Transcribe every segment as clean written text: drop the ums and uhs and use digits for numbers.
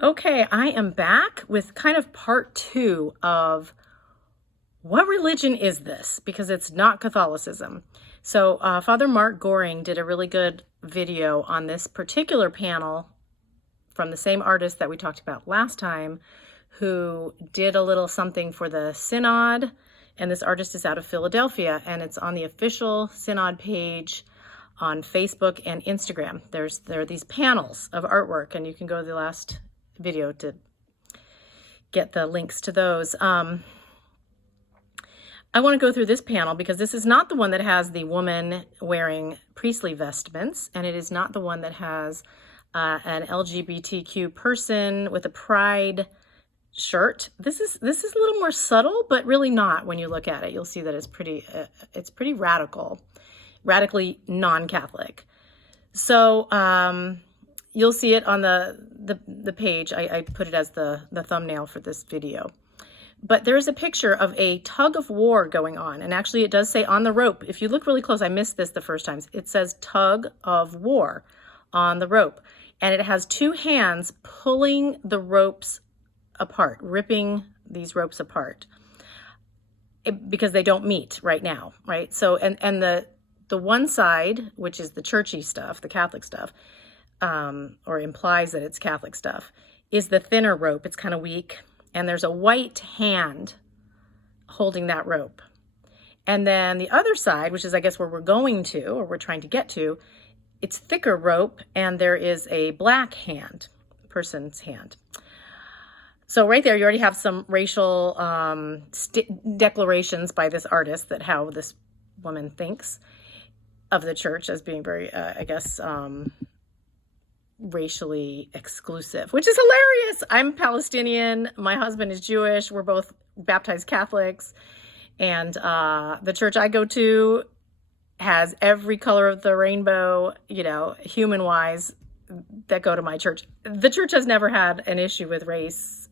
Okay, I am back with kind of part 2 of what religion is this? Because it's not Catholicism. So Father Mark Goring did a really good video on this particular panel from the same artist that we talked about last time, who did a little something for the Synod. And this artist is out of Philadelphia, and it's on the official Synod page on Facebook and Instagram. There are these panels of artwork, and you can go to the last video to get the links to those. I want to go through this panel because this is not the one that has the woman wearing priestly vestments, and it is not the one that has an LGBTQ person with a pride shirt. This is a little more subtle, but really not. When you look at it, you'll see that it's pretty radically non-Catholic. So you'll see it on the page. I put it as the thumbnail for this video. But there's a picture of a tug of war going on. And actually it does say on the rope. If you look really close, I missed this the first time. It says tug of war on the rope. And it has two hands pulling the ropes apart, ripping these ropes apart. Because they don't meet right now, right? So, and the one side, which is the churchy stuff, the Catholic stuff, or implies that it's Catholic stuff, is the thinner rope. It's kind of weak. And there's a white hand holding that rope. And then the other side, which is I guess where we're going to, or we're trying to get to, it's thicker rope, and there is a black hand, person's hand. So right there, you already have some racial declarations by this artist that how this woman thinks of the church as being very, I guess, racially exclusive, which is hilarious. I'm Palestinian. My husband is Jewish. We're both baptized Catholics. And the church I go to has every color of the rainbow, you know, human-wise, that go to my church. The church has never had an issue with race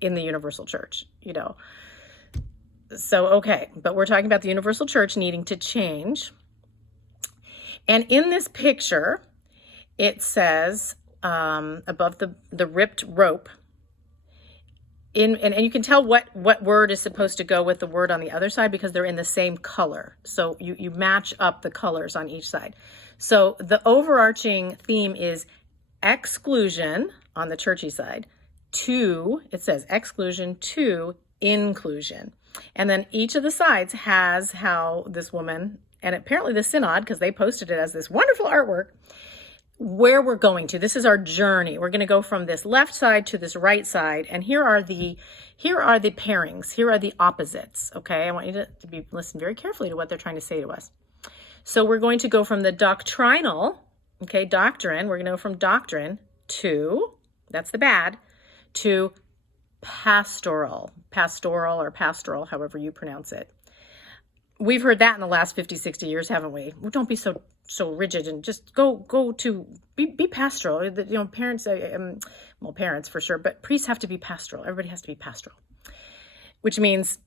in the universal church, you know. So, okay, but we're talking about the universal church needing to change. And in this picture, it says above the ripped rope, and you can tell what word is supposed to go with the word on the other side because they're in the same color. So you match up the colors on each side. So the overarching theme is exclusion on the churchy side to, it says exclusion to inclusion. And then each of the sides has how this woman, and apparently the Synod, because they posted it as this wonderful artwork, where we're going to. This is our journey. We're going to go from this left side to this right side. And here are the pairings. Here are the opposites. Okay. I want you to listen very carefully to what they're trying to say to us. So we're going to go from the doctrinal, okay, doctrine. We're going to go from doctrine to, that's the bad, to pastoral, or pastoral, however you pronounce it. We've heard that in the last 50, 60 years, haven't we? Well, don't be so rigid and just go to be pastoral. You know, parents, well, parents for sure, but priests have to be pastoral. Everybody has to be pastoral, which means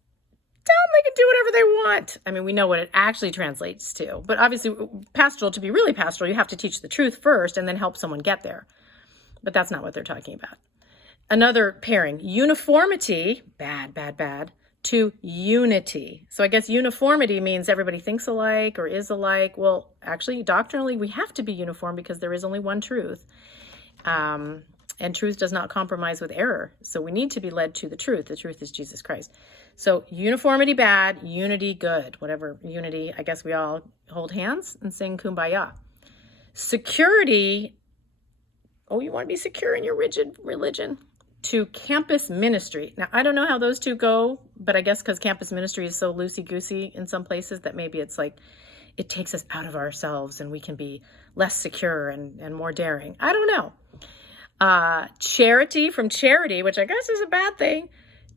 they can do whatever they want. I mean, we know what it actually translates to, but obviously pastoral, to be really pastoral, you have to teach the truth first and then help someone get there. But that's not what they're talking about. Another pairing, uniformity, bad, to unity. So I guess uniformity means everybody thinks alike or is alike. Well, actually, doctrinally, we have to be uniform because there is only one truth. And truth does not compromise with error. So we need to be led to the truth. The truth is Jesus Christ. So uniformity bad, unity good. Whatever unity, I guess we all hold hands and sing Kumbaya. Security, oh, you want to be secure in your rigid religion? To campus ministry. Now, I don't know how those two go, but I guess because campus ministry is so loosey-goosey in some places that maybe it's like it takes us out of ourselves and we can be less secure and more daring. I don't know. Charity, from charity, which I guess is a bad thing,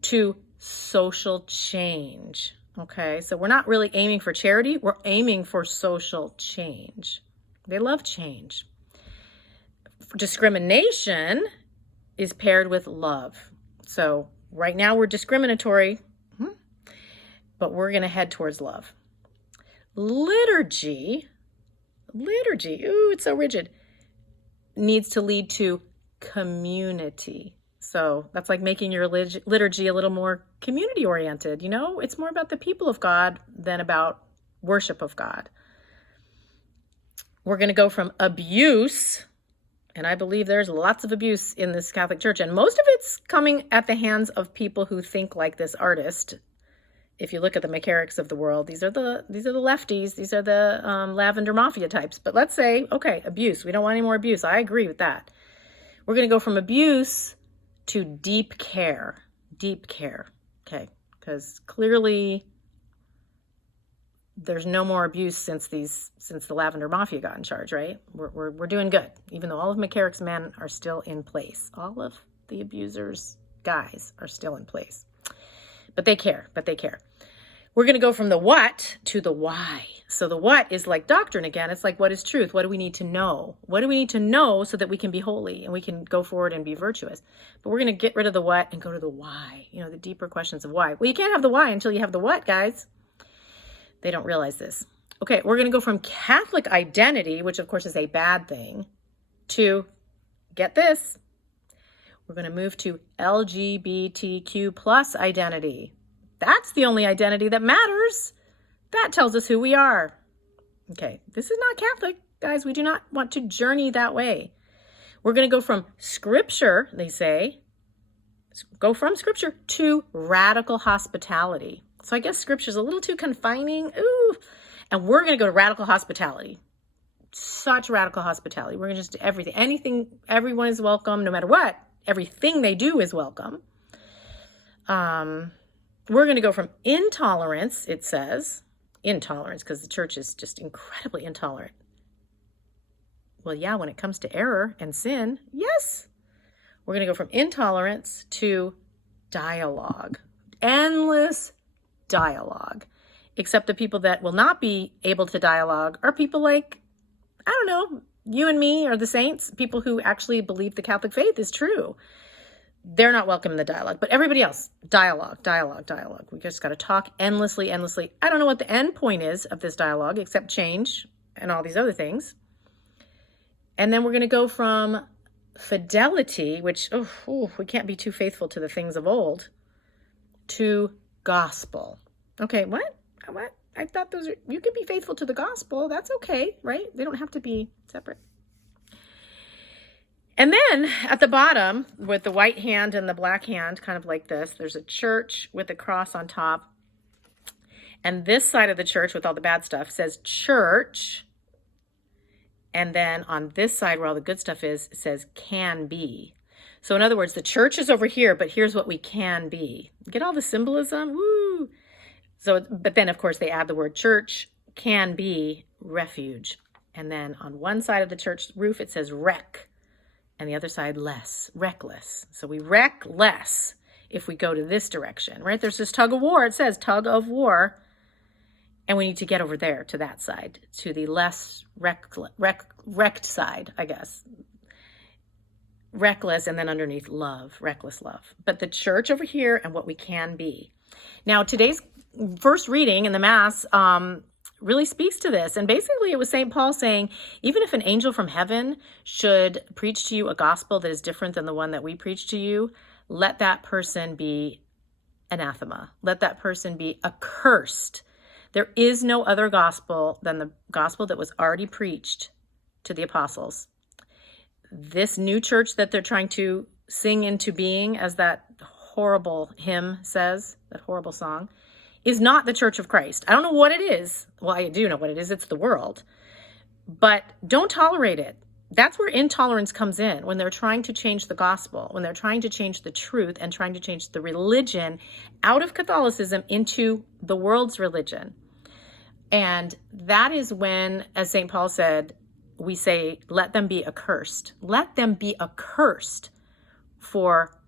to social change. Okay, so we're not really aiming for charity. We're aiming for social change. They love change. Discrimination is paired with love. So right now we're discriminatory, but we're going to head towards love. Liturgy, ooh, it's so rigid, needs to lead to community. So that's like making your liturgy a little more community oriented. You know, it's more about the people of God than about worship of God. We're going to go from abuse, and I believe there's lots of abuse in this Catholic Church, and most of it's coming at the hands of people who think like this artist. If you look at the McCarricks of the world, these are the lefties, these are the lavender mafia types. But let's say, okay, abuse. We don't want any more abuse. I agree with that. We're going to go from abuse to deep care. Deep care. Okay, because clearly there's no more abuse since the Lavender Mafia got in charge, right? We're doing good, even though all of McCarrick's men are still in place. All of the abusers' guys are still in place. But they care. We're going to go from the what to the why. So the what is like doctrine again. It's like, what is truth? What do we need to know? What do we need to know so that we can be holy and we can go forward and be virtuous? But we're going to get rid of the what and go to the why, you know, the deeper questions of why. Well, you can't have the why until you have the what, guys. They don't realize this. Okay, we're going to go from Catholic identity, which of course is a bad thing, to, get this, we're going to move to LGBTQ plus identity. That's the only identity that matters. That tells us who we are. Okay, this is not Catholic, guys. We do not want to journey that way. We're going to go from Scripture, they say, go from Scripture to radical hospitality. So I guess Scripture is a little too confining. Ooh. And we're going to go to radical hospitality. Such radical hospitality. We're going to just do everything. Anything, everyone is welcome, no matter what. Everything they do is welcome. We're going to go from intolerance, it says. Intolerance, because the church is just incredibly intolerant. Well, yeah, when it comes to error and sin, yes. We're going to go from intolerance to dialogue. Endless dialogue. Except the people that will not be able to dialogue are people like, I don't know, you and me or the saints, people who actually believe the Catholic faith is true. They're not welcome in the dialogue, but everybody else, dialogue. We just got to talk endlessly. I don't know what the end point is of this dialogue, except change and all these other things. And then we're going to go from fidelity, which, we can't be too faithful to the things of old, to gospel. Okay, what? I thought you could be faithful to the gospel. That's okay, right? They don't have to be separate. And then at the bottom, with the white hand and the black hand, kind of like this, there's a church with a cross on top. And this side of the church with all the bad stuff says church. And then on this side where all the good stuff is, it says can be. So in other words, the church is over here, but here's what we can be. Get all the symbolism? Woo! So, but then of course they add the word church, can be, refuge. And then on one side of the church roof, it says wreck. And the other side, less, reckless. So we wreck less if we go to this direction, right? There's this tug of war. It says tug of war. And we need to get over there to that side, to the less wrecked side, I guess. Reckless, and then underneath love, reckless love. But the church over here and what we can be. Now, today's first reading in the Mass really speaks to this. And basically it was St. Paul saying, even if an angel from heaven should preach to you a gospel that is different than the one that we preach to you, let that person be anathema. Let that person be accursed. There is no other gospel than the gospel that was already preached to the apostles. This new church that they're trying to sing into being, as that horrible hymn says, that horrible song, is not the Church of Christ. I don't know what it is. Well, I do know what it is. It's the world. But don't tolerate it. That's where intolerance comes in, when they're trying to change the gospel, when they're trying to change the truth and trying to change the religion out of Catholicism into the world's religion. And that is when, as St. Paul said, we say, let them be accursed. Let them be accursed for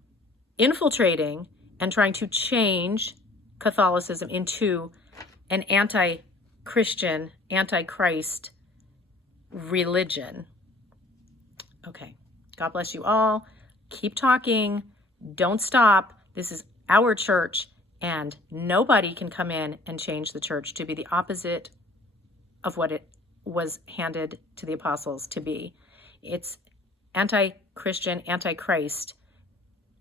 infiltrating and trying to change Catholicism into an anti-Christian, anti-Christ religion. Okay. God bless you all. Keep talking. Don't stop. This is our church, and nobody can come in and change the church to be the opposite of what it was handed to the apostles to be. It's anti-Christ. Christian, antichrist,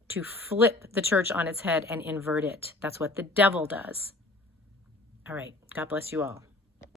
to flip the church on its head and invert it. That's what the devil does. All right. God bless you all.